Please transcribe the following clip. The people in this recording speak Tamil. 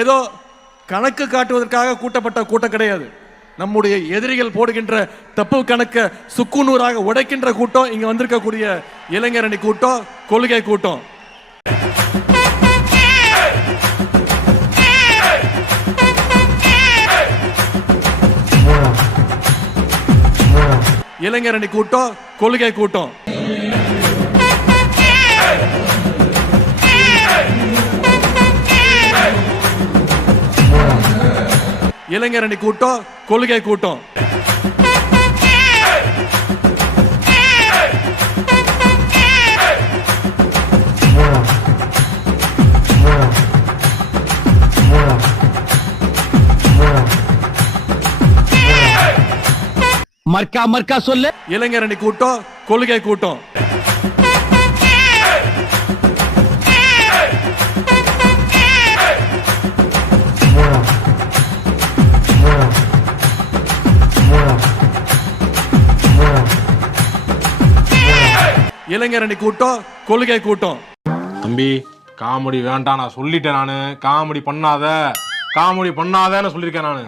ஏதோ கணக்கு காட்டுவதற்காக கூட்டப்பட்ட கூட்டம் கிடையாது. நம்முடைய எதிரிகள் போடுகின்ற தப்பு கணக்க சுக்குநூறாக உடைக்கின்ற கூட்டம் இங்க வந்திருக்கக்கூடிய இளைஞர் அணி கூட்டம், கொள்கை கூட்டம். இளைஞர் அணி கூட்டம், கொள்கை கூட்டம். இளைஞர் அணி கூட்டம், கொள்கை கூட்டம். மர்க்கா மர்க்கா சொல்லு. இளைஞர் அணி கூட்டம், கொள்கை கூட்டம். இளைஞர் அணி கூட்டம், கொள்கை கூட்டம். தம்பி காமெடி வேண்டாம், நான் சொல்லிட்டேன். காமெடி பண்ணாதன்னு சொல்லியிருக்கேன் நானு.